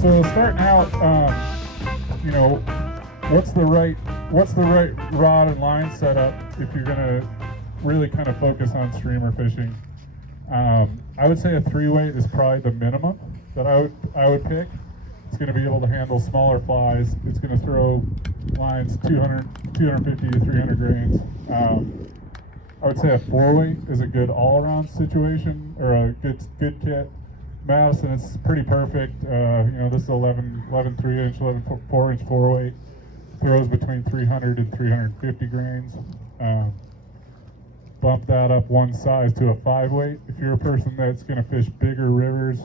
So starting out, you know, what's the right rod and line setup if you're gonna really kind of focus on streamer fishing? I would say a 3-weight is probably the minimum that I would pick. It's going to be able to handle smaller flies. It's going to throw lines 250 to 300 grains. I would say a 4-weight is a good all-around situation, or a good kit. Madison, it's pretty perfect. You know, this is 11 3-inch, 11 4-inch 4-weight. Throws between 300 and 350 grains. Bump that up one size to a 5-weight. If you're a person that's going to fish bigger rivers,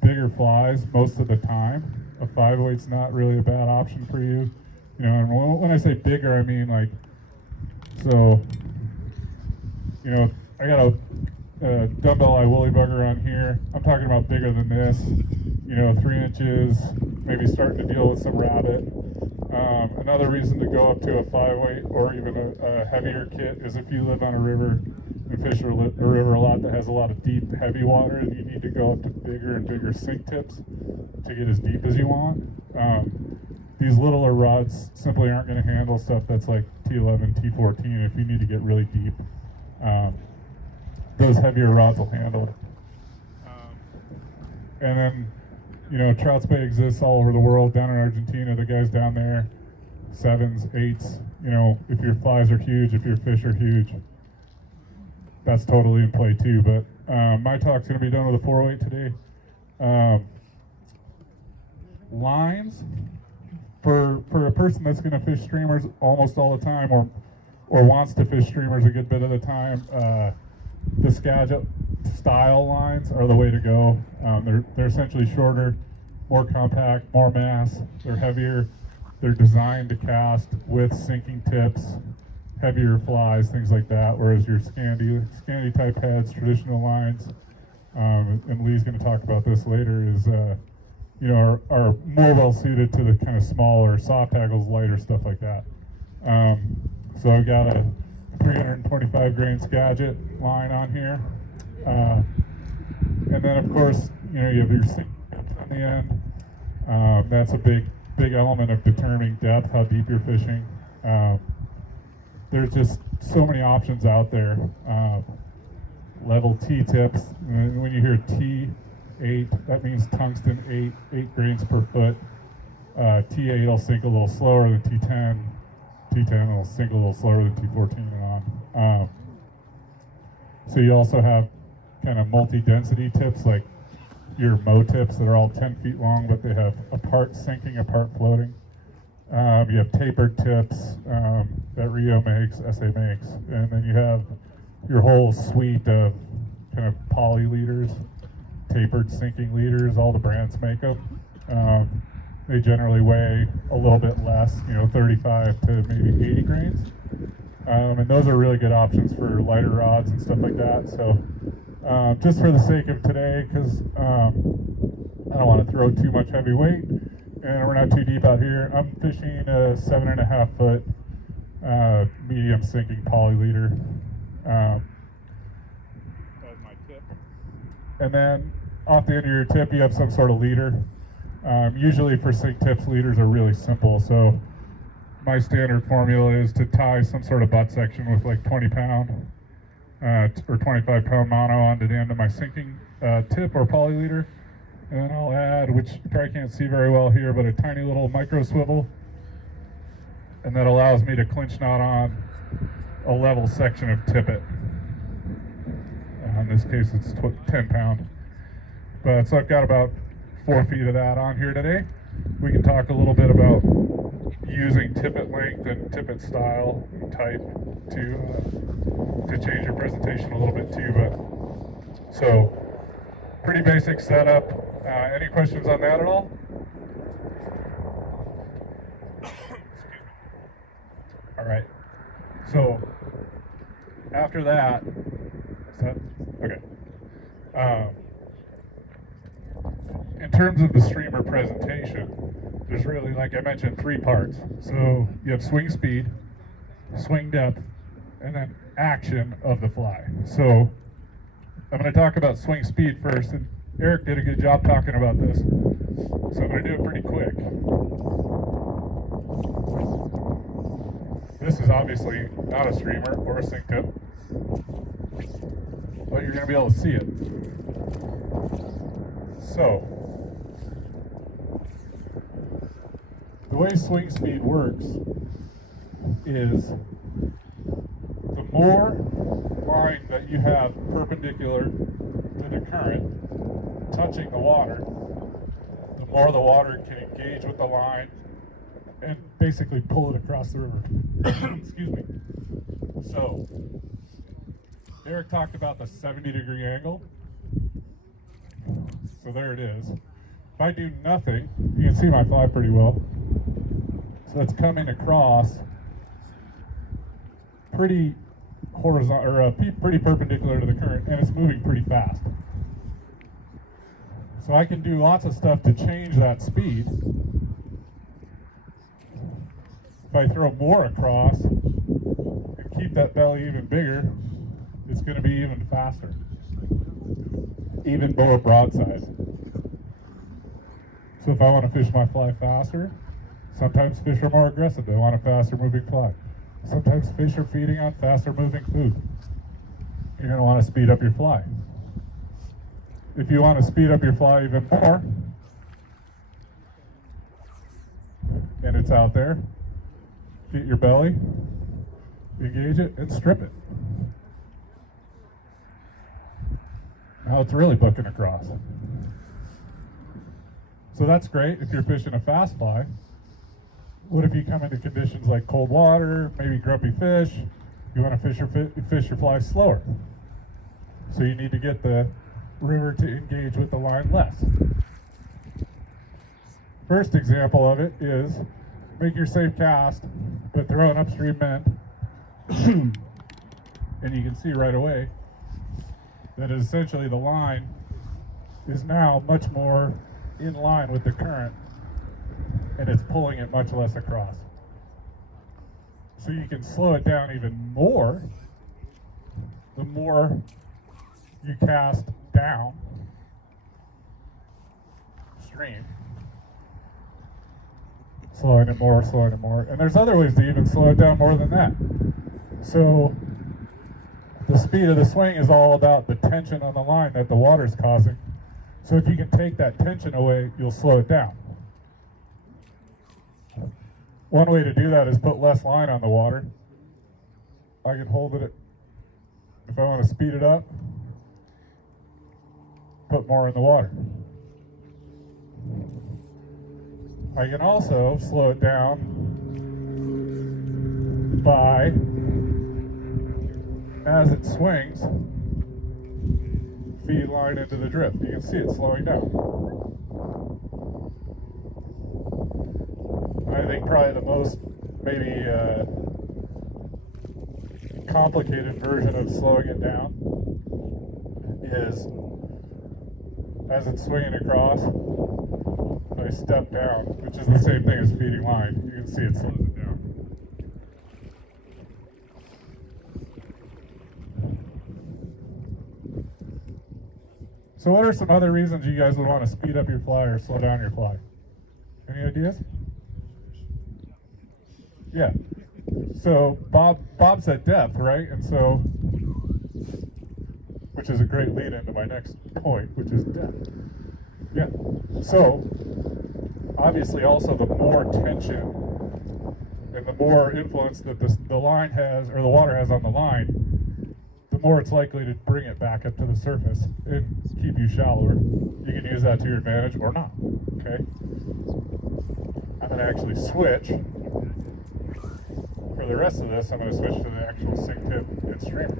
bigger flies most of the time, a 5-weight's not really a bad option for you. You know, and when I say bigger, I mean like, so, you know, I got a dumbbell eye woolly bugger on here. I'm talking about bigger than this, you know, 3 inches, maybe starting to deal with some rabbit. Another reason to go up to a 5-weight or even a heavier kit is if you live on a river and fish a river a lot that has a lot of deep, heavy water, and you need to go up to bigger and bigger sink tips to get as deep as you want. These littler rods simply aren't going to handle stuff that's like T11, T14 if you need to get really deep. Those heavier rods will handle it. And then, you know, trout spey exists all over the world. Down in Argentina, the guys down there, 7s, 8s, you know, if your flies are huge, if your fish are huge, that's totally in play too. But my talk's going to be done with a 4-weight today. Lines, for a person that's going to fish streamers almost all the time, or wants to fish streamers a good bit of the time, the Skagit style lines are the way to go. They're essentially shorter, more compact, more mass. They're heavier. They're designed to cast with sinking tips, heavier flies, things like that. Whereas your Scandi type heads, traditional lines, and Lee's going to talk about this later, is you know, are more well suited to the kind of smaller soft haggles, lighter stuff like that. So I've got a 325 grain Skagit line on here. And then of course, you know, you have your sink tips on the end. That's a big element of determining depth, how deep you're fishing. There's just so many options out there. Level T tips, and when you hear T8, that means tungsten 8 grains per foot. T8 will sink a little slower than T10. T10 will sink a little slower than T14 and on. So you also have kind of multi-density tips, like your Mo tips that are all 10 feet long, but they have a part sinking, a part floating. You have tapered tips that Rio makes, SA makes, and then you have your whole suite of kind of poly leaders, tapered sinking leaders. All the brands make them. They generally weigh a little bit less, you know, 35 to maybe 80 grains. And those are really good options for lighter rods and stuff like that. So just for the sake of today, because I don't want to throw too much heavy weight, and we're not too deep out here, I'm fishing a 7.5 foot medium sinking poly leader. As my tip. And then off the end of your tip, you have some sort of leader. Usually for sink tips, leaders are really simple. So my standard formula is to tie some sort of butt section with like 20 pound or 25 pound mono onto the end of my sinking tip or poly leader. And then I'll add, which you probably can't see very well here, but a tiny little micro swivel. And that allows me to clinch knot on a level section of tippet. In this case, it's 10 pound. But so I've got about 4 feet of that on here today. We can talk a little bit about using tippet length and tippet style and type to change your presentation a little bit too. But so pretty basic setup. Any questions on that at all? All right. So after that, is that okay? In terms of the streamer presentation, there's really, like I mentioned, 3 parts. So you have swing speed, swing depth, and then action of the fly. So I'm going to talk about swing speed first, and Eric did a good job talking about this. So I'm going to do it pretty quick. This is obviously not a streamer or a sink tip, but you're going to be able to see it. So, the way swing speed works is the more line that you have perpendicular to the current touching the water, the more the water can engage with the line and basically pull it across the river. Excuse me. So, Eric talked about the 70-degree angle. So there it is. If I do nothing, you can see my fly pretty well. So it's coming across pretty horizontal, or pretty perpendicular to the current, and it's moving pretty fast. So I can do lots of stuff to change that speed. If I throw more across and keep that belly even bigger, it's going to be even faster, even more broadside. So if I want to fish my fly faster, sometimes fish are more aggressive. They want a faster moving fly. Sometimes fish are feeding on faster moving food. You're going to want to speed up your fly. If you want to speed up your fly even more, and it's out there, get your belly, engage it, and strip it. Now it's really booking across. So that's great if you're fishing a fast fly. What if you come into conditions like cold water, maybe grumpy fish? You want to fish your fly slower. So you need to get the river to engage with the line less. First example of it is make your safe cast, but throw an upstream bend. And you can see right away that essentially the line is now much more in line with the current, and it's pulling it much less across. So you can slow it down even more the more you cast down stream. Slowing it more, and there's other ways to even slow it down more than that. So the speed of the swing is all about the tension on the line that the water's causing. So if you can take that tension away, you'll slow it down. One way to do that is put less line on the water. I can hold it, if I want to speed it up, put more in the water. I can also slow it down by, as it swings, feed line into the drift. You can see it slowing down. I think probably the most maybe complicated version of slowing it down is as it's swinging across, I step down, which is the same thing as feeding line. You can see it slows it down. So what are some other reasons you guys would want to speed up your fly or slow down your fly? Any ideas? Yeah. So Bob said depth, right? And so, which is a great lead into my next point, which is depth. Yeah. So obviously also the more tension and the more influence that the line has, or the water has on the line, the more it's likely to bring it back up to the surface and keep you shallower. You can use that to your advantage or not, okay? I'm going to actually switch. For the rest of this, I'm going to switch to the actual sink tip and streamer.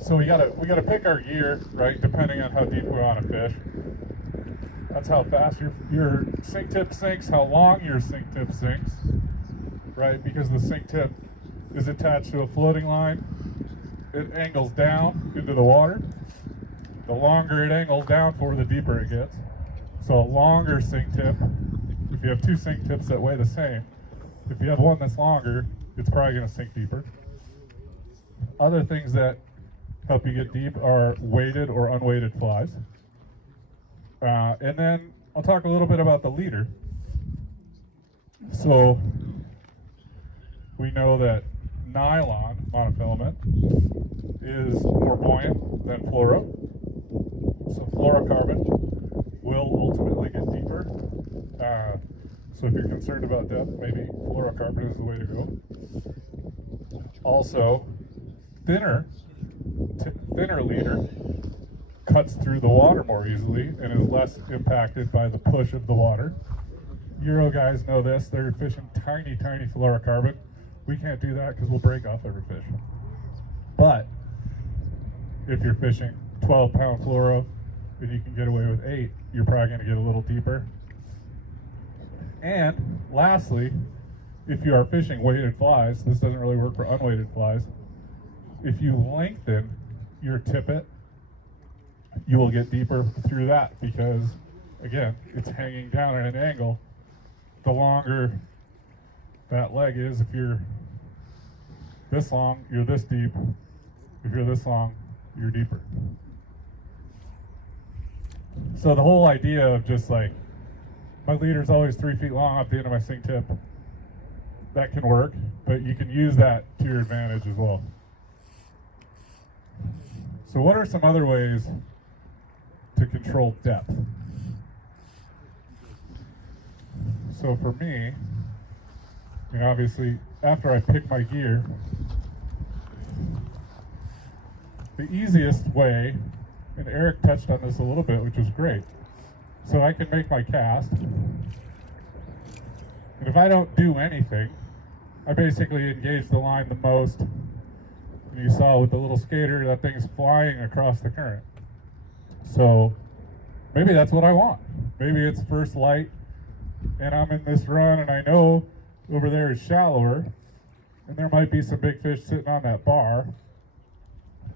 So we gotta pick our gear, right, depending on how deep we want to fish. That's how fast your sink tip sinks, how long your sink tip sinks, right? Because the sink tip is attached to a floating line. It angles down into the water. The longer it angles down for, the deeper it gets. So a longer sink tip, If you have two sink tips that weigh the same, if you have one that's longer, it's probably going to sink deeper. Other things that help you get deep are weighted or unweighted flies. And then I'll talk a little bit about the leader. So we know that nylon monofilament is more buoyant than fluoro. So fluorocarbon will ultimately get deeper. So if you're concerned about depth, maybe fluorocarbon is the way to go. Also, thinner leader cuts through the water more easily and is less impacted by the push of the water. Euro guys know this. They're fishing tiny fluorocarbon. We can't do that because we'll break off every fish. But if you're fishing 12-pound fluoro and you can get away with 8, you're probably going to get a little deeper. And lastly, if you are fishing weighted flies, this doesn't really work for unweighted flies. If you lengthen your tippet, you will get deeper through that because, again, it's hanging down at an angle. The longer that leg is, if you're this long, you're this deep. If you're this long, you're deeper. So the whole idea of just like, my leader's always 3 feet long off the end of my sink tip, that can work, but you can use that to your advantage as well. So what are some other ways to control depth? So for me, obviously, after I pick my gear, the easiest way, and Eric touched on this a little bit, which was great. So I can make my cast, and if I don't do anything, I basically engage the line the most. And you saw with the little skater, that thing's flying across the current. So maybe that's what I want. Maybe it's first light, and I'm in this run, and I know over there is shallower, and there might be some big fish sitting on that bar.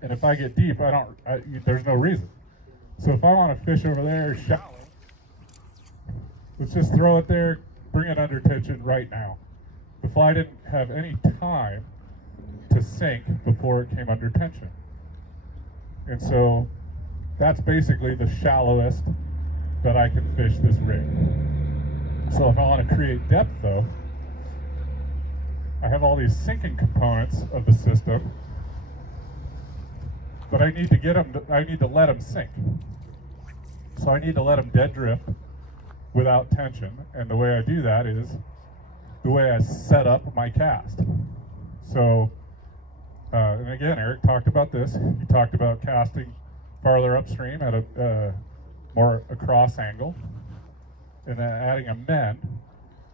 And if I get deep, there's no reason. So if I want to fish over there shallow, let's just throw it there, bring it under tension right now. The fly didn't have any time to sink before it came under tension. And so that's basically the shallowest that I can fish this rig. So if I want to create depth though, I have all these sinking components of the system, but I need to let them sink. So I need to let them dead drift without tension, and the way I do that is the way I set up my cast. So, and again, Eric talked about this. He talked about casting farther upstream at a more across angle, and then adding a mend,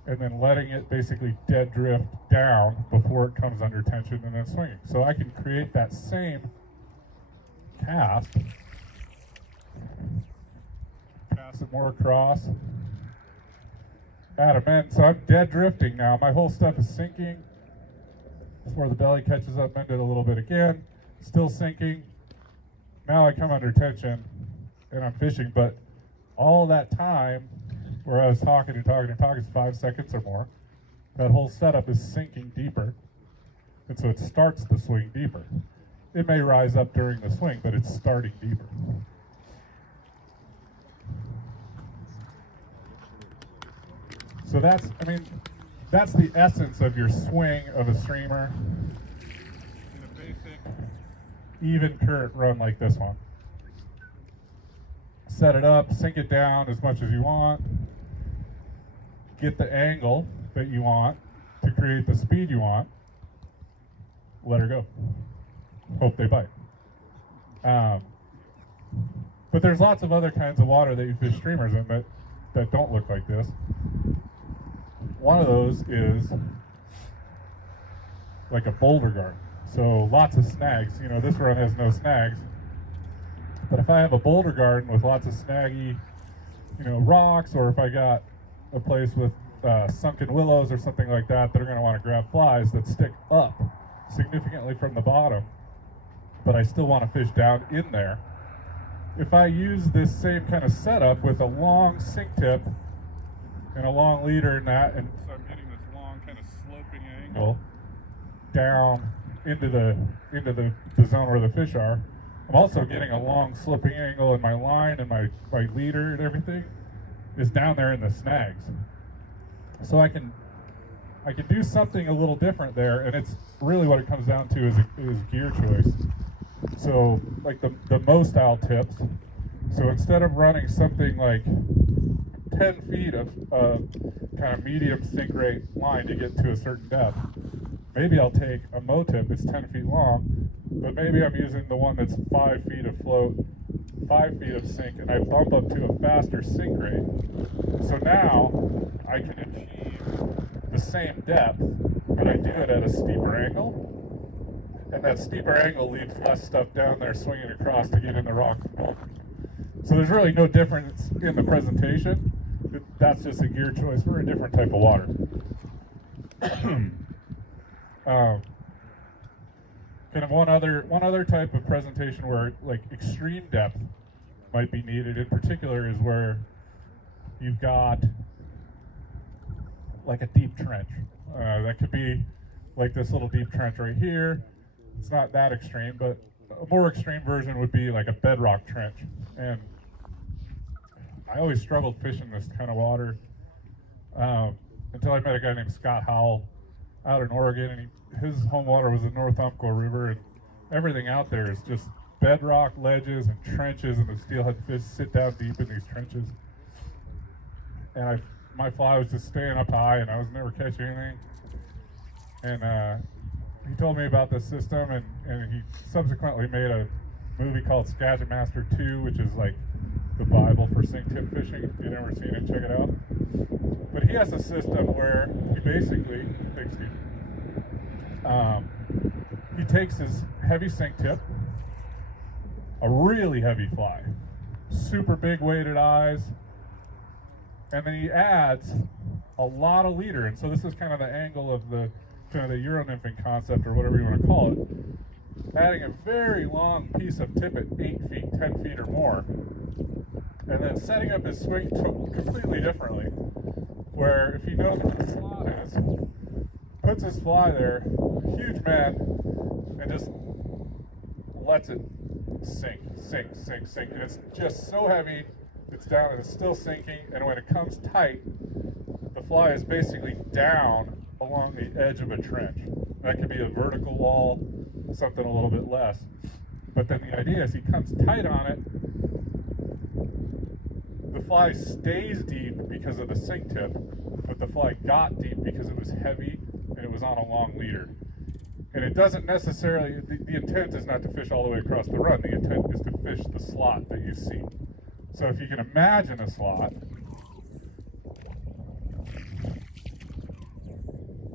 and then letting it basically dead drift down before it comes under tension and then swinging. So I can create that same cast, pass it more across, add a mend. So I'm dead drifting now. My whole stuff is sinking before the belly catches up, mend it a little bit again, still sinking. Now I come under tension and I'm fishing, but all that time where I was talking is 5 seconds or more. That whole setup is sinking deeper, and so it starts the swing deeper. It may rise up during the swing, but it's starting deeper. So that's the essence of your swing of a streamer in a basic, even current run like this one. Set it up, sink it down as much as you want, get the angle that you want to create the speed you want, let her go. Hope they bite. But there's lots of other kinds of water that you fish streamers in that don't look like this. One of those is like a boulder garden. So lots of snags. This run has no snags. But if I have a boulder garden with lots of snaggy, rocks, or if I got a place with sunken willows or something like that are going to want to grab flies that stick up significantly from the bottom, but I still want to fish down in there. If I use this same kind of setup with a long sink tip and a long leader in that, and so I'm getting this long kind of sloping angle down into the zone where the fish are. I'm also getting a long sloping angle in my line, and my leader and everything is down there in the snags. So I can do something a little different there, and it's really what it comes down to is gear choice. So like the Mo style tips. So instead of running something like 10 feet of kind of medium sink rate line to get to a certain depth, maybe I'll take a Mo tip. It's 10 feet long, but maybe I'm using the one that's 5 feet of float, 5 feet of sink, and I bump up to a faster sink rate. So now I can achieve the same depth, but I do it at a steeper angle. And that steeper angle leaves less stuff down there swinging across to get in the rock. So there's really no difference in the presentation. That's just a gear choice for a different type of water. Kind of one other type of presentation where like extreme depth might be needed in particular is where you've got like a deep trench. That could be like this little deep trench right here. It's not that extreme, but a more extreme version would be like a bedrock trench. And I always struggled fishing this kind of water until I met a guy named Scott Howell out in Oregon, and his home water was the North Umpqua River, and everything out there is just bedrock ledges and trenches, and the steelhead fish sit down deep in these trenches. And my fly was just staying up high, and I was never catching anything. And he told me about this system, and he subsequently made a movie called Skagit Master 2, which is like the Bible for sink tip fishing. If you've never seen it, check it out. But he has a system where he basically he takes his heavy sink tip, a really heavy fly, super big weighted eyes, and then he adds a lot of leader. And so this is kind of the angle of the kind of the Euro nymphing concept, or whatever you want to call it. Adding a very long piece of tippet, 8 feet, 10 feet or more, and then setting up his swing completely differently, where if he knows where the slot is, puts his fly there, huge man, and just lets it sink, and it's just so heavy, it's down and it's still sinking, and when it comes tight, the fly is basically down along the edge of a trench. That could be a vertical wall, something a little bit less. But then the idea is he comes tight on it, the fly stays deep because of the sink tip, but the fly got deep because it was heavy and it was on a long leader. And it doesn't necessarily, the intent is not to fish all the way across the run, the intent is to fish the slot that you see. So if you can imagine a slot,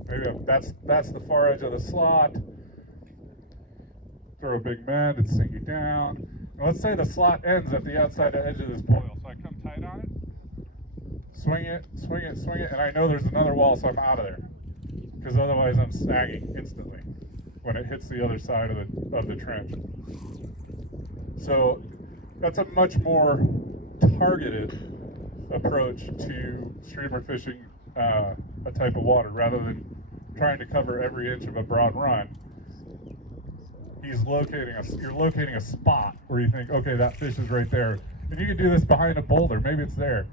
maybe that's the far edge of the slot. Throw a big mend, it's sinking down. And let's say the slot ends at the outside edge of this boil. So I come tight on it, swing it, and I know there's another wall, so I'm out of there. Because otherwise I'm snagging instantly when it hits the other side of the trench. So that's a much more targeted approach to streamer fishing a type of water, rather than trying to cover every inch of a broad run. You're locating a spot where you think, okay, that fish is right there. And you can do this behind a boulder, maybe it's there.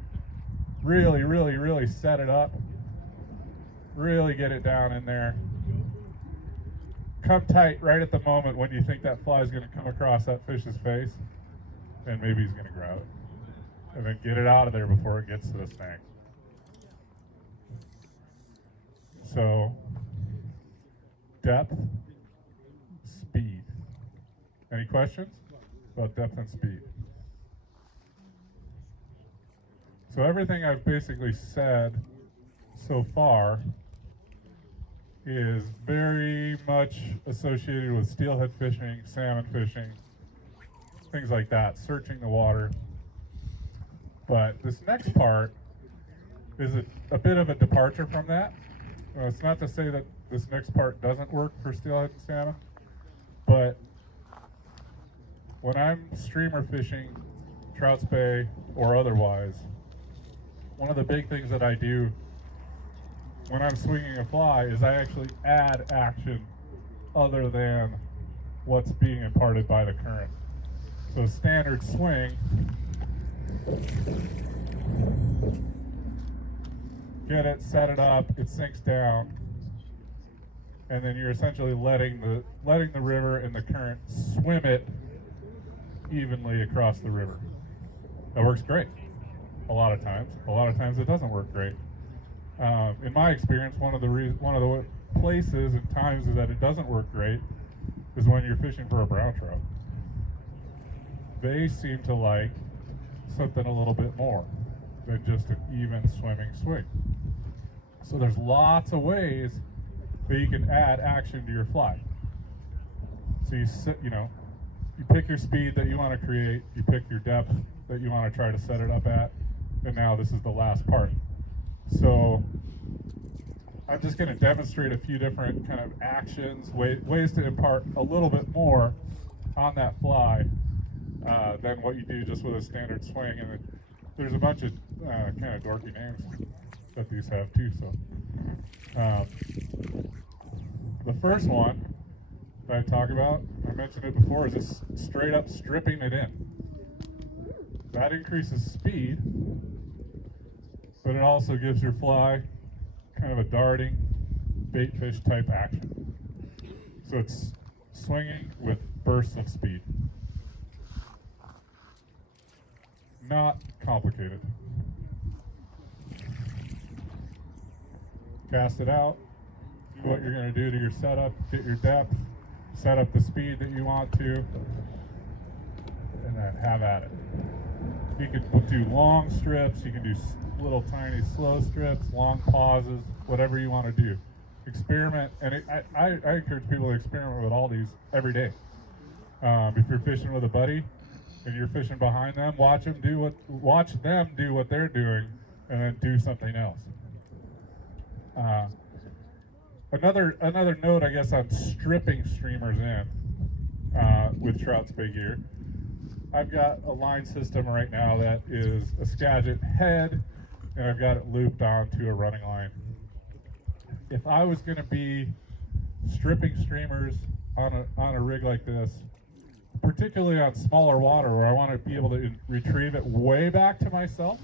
Really, really, really set it up. Really get it down in there. Come tight right at the moment when you think that fly is going to come across that fish's face, and maybe he's going to grab it. And then get it out of there before it gets to the snag. So, depth, speed. Any questions about depth and speed? So everything I've basically said so far is very much associated with steelhead fishing, salmon fishing, things like that, searching the water. But this next part is a bit of a departure from that. It's not to say that this next part doesn't work for steelhead and salmon, but when I'm streamer fishing, trout, spey, or otherwise, one of the big things that I do when I'm swinging a fly is I actually add action other than what's being imparted by the current. So standard swing, get it, set it up, it sinks down, and then you're essentially letting the river and the current swim it evenly across the river. That works great. A lot of times it doesn't work great. In my experience, one of the places and times that it doesn't work great is when you're fishing for a brown trout. They seem to like something a little bit more than just an even swimming swing. So there's lots of ways that you can add action to your fly. So you pick your speed that you want to create, you pick your depth that you want to try to set it up at, and now this is the last part. So I'm just going to demonstrate a few different kind of actions, ways to impart a little bit more on that fly than what you do just with a standard swing. And there's a bunch of kind of dorky names that these have too. So the first one that I talk about, I mentioned it before, is just straight up stripping it in. That increases speed, but it also gives your fly kind of a darting bait fish type action. So it's swinging with bursts of speed. Not complicated. Cast it out, do what you're going to do to your setup, get your depth, set up the speed that you want to, and then have at it. You can do long strips, you can do little tiny slow strips, long pauses, whatever you want to do. Experiment, and I encourage people to experiment with all these every day. If you're fishing with a buddy and you're fishing behind them, watch them do what they're doing, and then do something else. Another note, I guess, on stripping streamers in with Trout Spey gear. I've got a line system right now that is a Skagit head, and I've got it looped onto a running line. If I was going to be stripping streamers on a rig like this, particularly on smaller water where I want to be able to retrieve it way back to myself,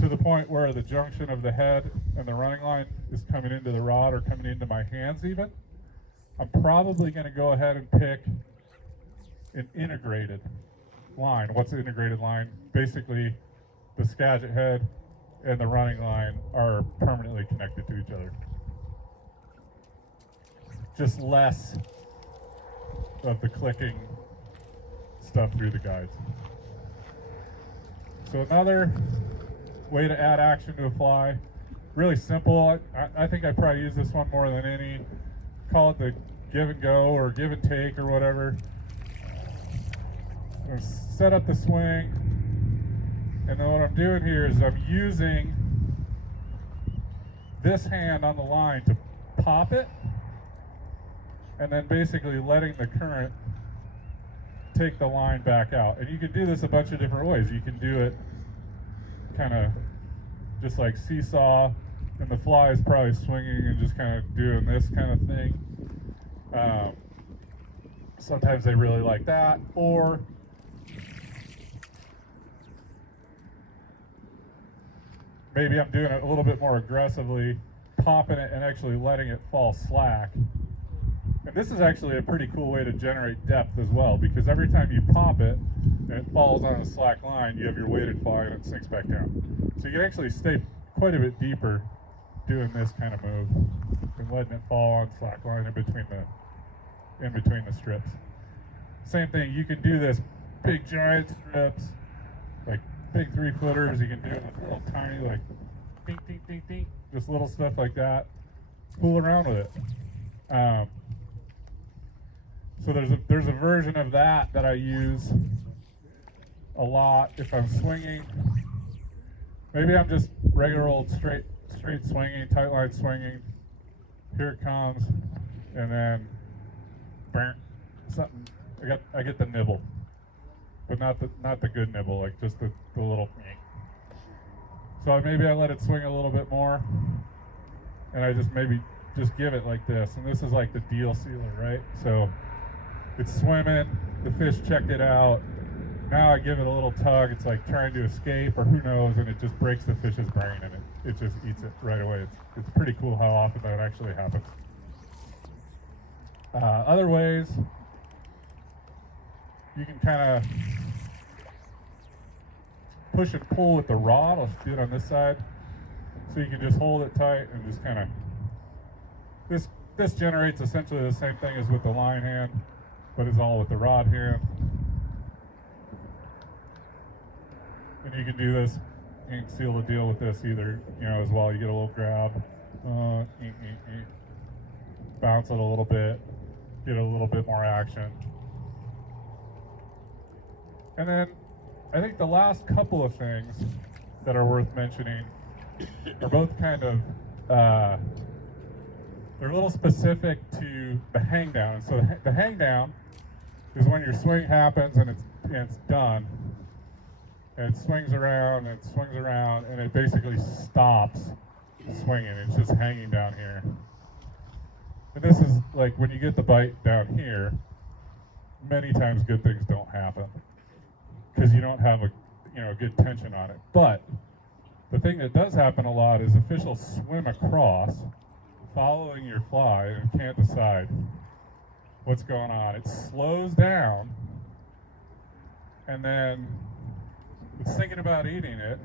to the point where the junction of the head and the running line is coming into the rod or coming into my hands even, I'm probably going to go ahead and pick an integrated line. What's an integrated line? Basically, the Skagit head and the running line are permanently connected to each other. Just less of the clicking stuff through the guides. So another way to add action to a fly, really simple. I think I probably use this one more than any. Call it the give and go or give and take or whatever. I'm gonna set up the swing, and then what I'm doing here is I'm using this hand on the line to pop it, and then basically letting the current take the line back out. And you can do this a bunch of different ways. You can do it kind of just like seesaw, and the fly is probably swinging and just kind of doing this kind of thing. Sometimes they really like that, or maybe I'm doing it a little bit more aggressively, popping it and actually letting it fall slack. And this is actually a pretty cool way to generate depth as well, because every time you pop it and it falls on a slack line, you have your weighted fly and it sinks back down. So you can actually stay quite a bit deeper doing this kind of move and letting it fall on slack line in between the strips. Same thing, you can do this big giant strips, like big 3-footers. You can do it with little tiny, like ding, ding, ding, ding, just little stuff like that. Fool around with it. So there's a version of that I use a lot if I'm swinging. Maybe I'm just regular old straight swinging, tight line swinging. Here it comes, and then something. I get the nibble, but not the good nibble, like just the little. So maybe I let it swing a little bit more, and I just maybe just give it like this. And this is like the deal sealer, right? So it's swimming, the fish checked it out. Now I give it a little tug, it's like trying to escape, or who knows, and it just breaks the fish's brain, and it just eats it right away. It's pretty cool how often that actually happens. Other ways, you can kind of push and pull with the rod. I'll do it on this side. So you can just hold it tight and just kind of, this generates essentially the same thing as with the line hand, but it's all with the rod hand. And you can do this, you can seal the deal with this either, as well. You get a little grab, bounce it a little bit, get a little bit more action. And then I think the last couple of things that are worth mentioning are both kind of, they're a little specific to the hang down. So the hang down is when your swing happens and it's done. And it swings around and it swings around and it basically stops swinging. It's just hanging down here. And this is like when you get the bite down here, many times good things don't happen because you don't have a good tension on it. But the thing that does happen a lot is the fish will swim across, following your fly, and can't decide what's going on. It slows down, and then it's thinking about eating it,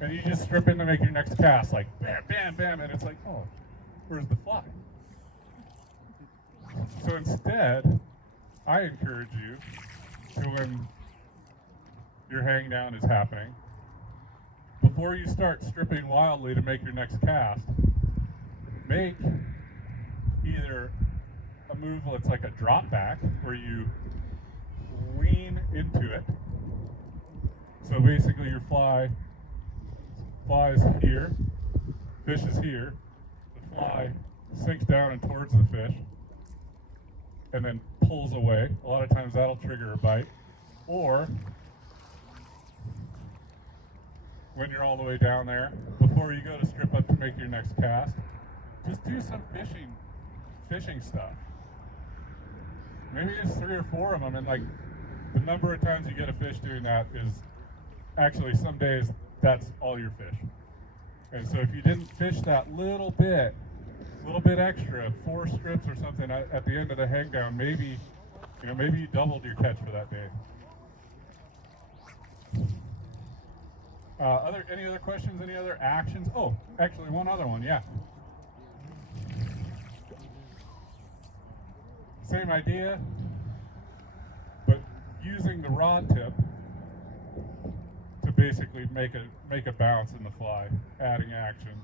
and you just strip in to make your next cast, like bam, bam, bam, and it's like, oh, where's the fly? So instead, I encourage you to, when your hang down is happening, before you start stripping wildly to make your next cast, make either a move that's like a drop back, where you lean into it. So basically your fly is here, fish is here, the fly sinks down and towards the fish, and then pulls away. A lot of times that'll trigger a bite. Or when you're all the way down there, before you go to strip up to make your next cast, just do some fishing stuff. Maybe just 3 or 4 of them, and like the number of times you get a fish doing that is actually, some days that's all your fish. And so if you didn't fish that little bit extra, 4 strips or something at the end of the hang down, maybe you doubled your catch for that day. Any other questions? Any other actions? Oh, actually, one other one. Yeah. Same idea, but using the rod tip to basically make a bounce in the fly, adding action.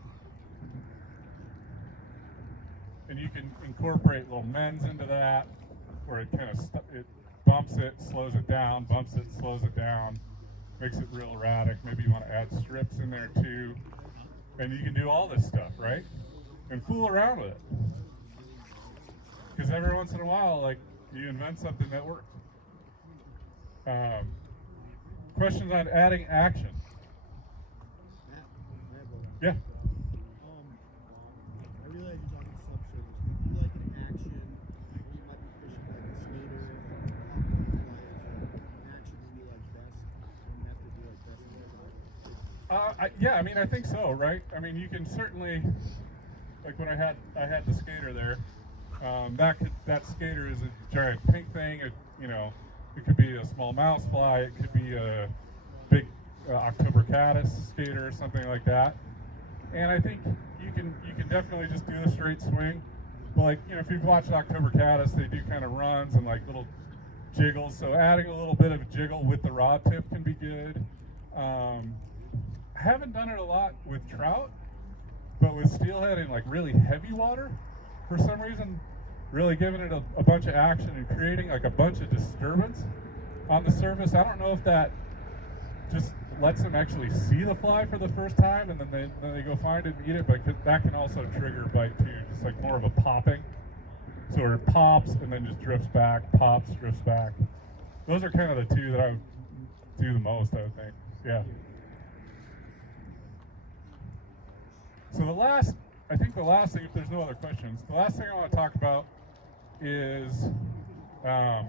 And you can incorporate little mends into that, where it kind of it bumps it, slows it down, bumps it, slows it down, makes it real erratic. Maybe you want to add strips in there too, and you can do all this stuff, right? And fool around with it, because every once in a while, like, you invent something that works. Questions on adding action? Yeah. I realize you're talking subsurface. Do you like an action where you might be fishing like a skater or action you like best? One method you like best? Yeah, I mean, I think so, right? I mean, you can certainly, like when I had the skater there, that skater is a giant pink thing. It could be a small mouse fly. It could be a big October caddis skater or something like that. And I think you can definitely just do a straight swing. But like, if you've watched October caddis, they do kind of runs and like little jiggles. So adding a little bit of a jiggle with the rod tip can be good. I haven't done it a lot with trout, but with steelhead in like really heavy water, for some reason, really giving it a bunch of action and creating like a bunch of disturbance on the surface. I don't know if that just lets them actually see the fly for the first time, and then they go find it and eat it, but that can also trigger a bite too, just like more of a popping. So it pops and then just drifts back, pops, drifts back. Those are kind of the two that I would do the most, I would think. Yeah. So I think the last thing, if there's no other questions, the last thing I want to talk about is I'm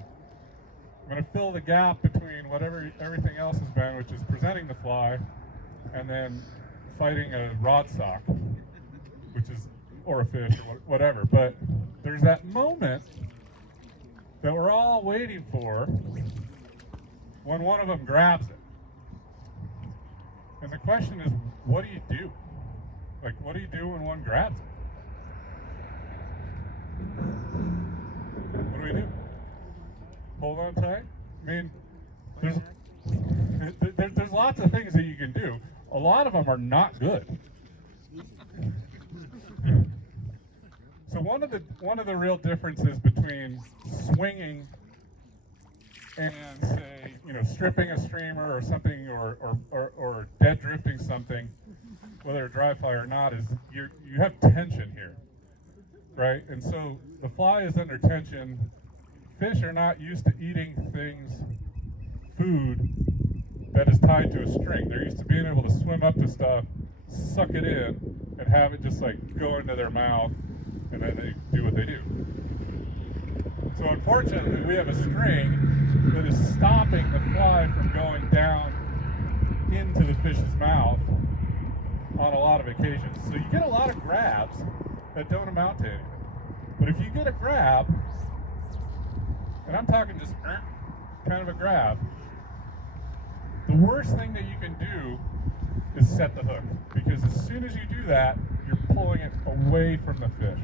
going to fill the gap between everything else has been, which is presenting the fly, and then fighting a rod sock, which is, or a fish, or whatever. But there's that moment that we're all waiting for when one of them grabs it. And the question is, what do you do? Like, what do you do when one grabs it? What do we do? Hold on tight? I mean, there's lots of things that you can do. A lot of them are not good. So one of the real differences between swinging and, say, stripping a streamer or something, or dead drifting something, whether a dry fly or not, is you have tension here, right? And so the fly is under tension. Fish are not used to eating food that is tied to a string. They're used to being able to swim up to stuff, suck it in, and have it just like go into their mouth, and then they do what they do. So unfortunately, we have a string that is stopping the fly from going down into the fish's mouth on a lot of occasions. So you get a lot of grabs that don't amount to anything. But if you get a grab, and I'm talking just kind of a grab, the worst thing that you can do is set the hook. Because as soon as you do that, you're pulling it away from the fish.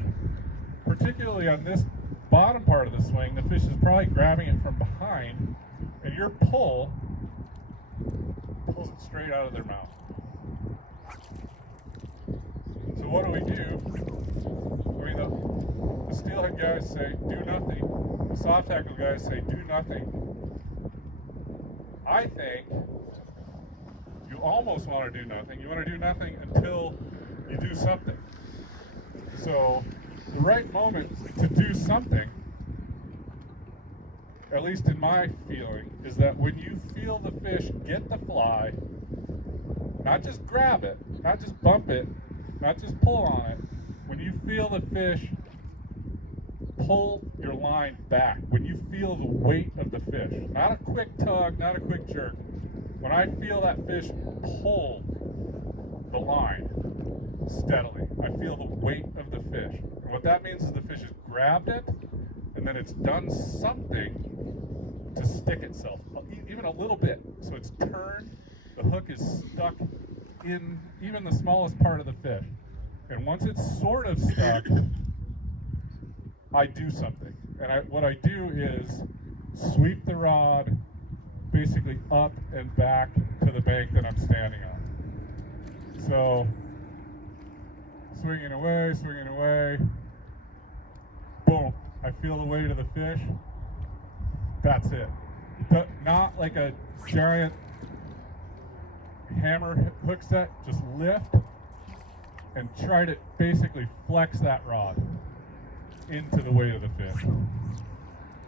Particularly on this bottom part of the swing, the fish is probably grabbing it from behind, and your pull pulls it straight out of their mouth. So what do we do? I mean, the steelhead guys say, do nothing. The soft tackle guys say, do nothing. I think you almost want to do nothing. You want to do nothing until you do something. So the right moment to do something, at least in my feeling, is that when you feel the fish get the fly, not just grab it, not just bump it, not just pull on it, when you feel the fish pull your line back, when you feel the weight of the fish, not a quick tug, not a quick jerk, when I feel that fish pull the line steadily, I feel the weight of the fish. And what that means is the fish has grabbed it, and then it's done something to stick itself, even a little bit. So it's turned, the hook is stuck in even the smallest part of the fish. And once it's sort of stuck, I do something. And what I do is sweep the rod basically up and back to the bank that I'm standing on. So swinging away, boom, I feel the weight of the fish. That's it. Not like a giant hammer hook set, just lift and try to basically flex that rod into the weight of the fish.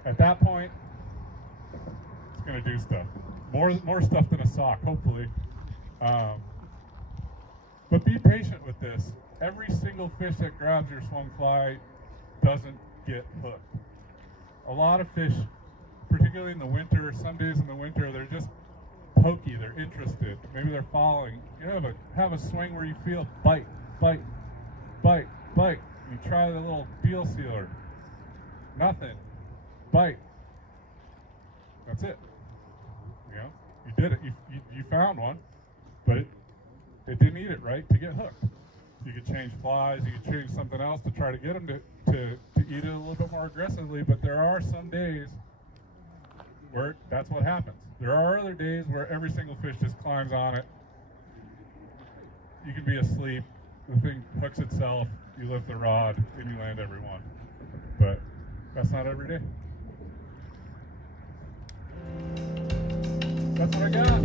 At that point, it's going to do stuff. More stuff than a sock, hopefully. But be patient with this. Every single fish that grabs your swung fly doesn't get hooked. A lot of fish, particularly in the winter, some days in the winter, they're just pokey, they're interested. Maybe they're following. You have a swing where you feel bite, bite, bite, bite. You try the little deal sealer. Nothing. Bite. That's it. You did it. You found one, but it didn't eat it right to get hooked. You could change flies, you could change something else to try to get them to eat it a little bit more aggressively, but there are some days where that's what happens. There are other days where every single fish just climbs on it. You can be asleep, the thing hooks itself, you lift the rod, and you land every one. But that's not every day. That's what I got.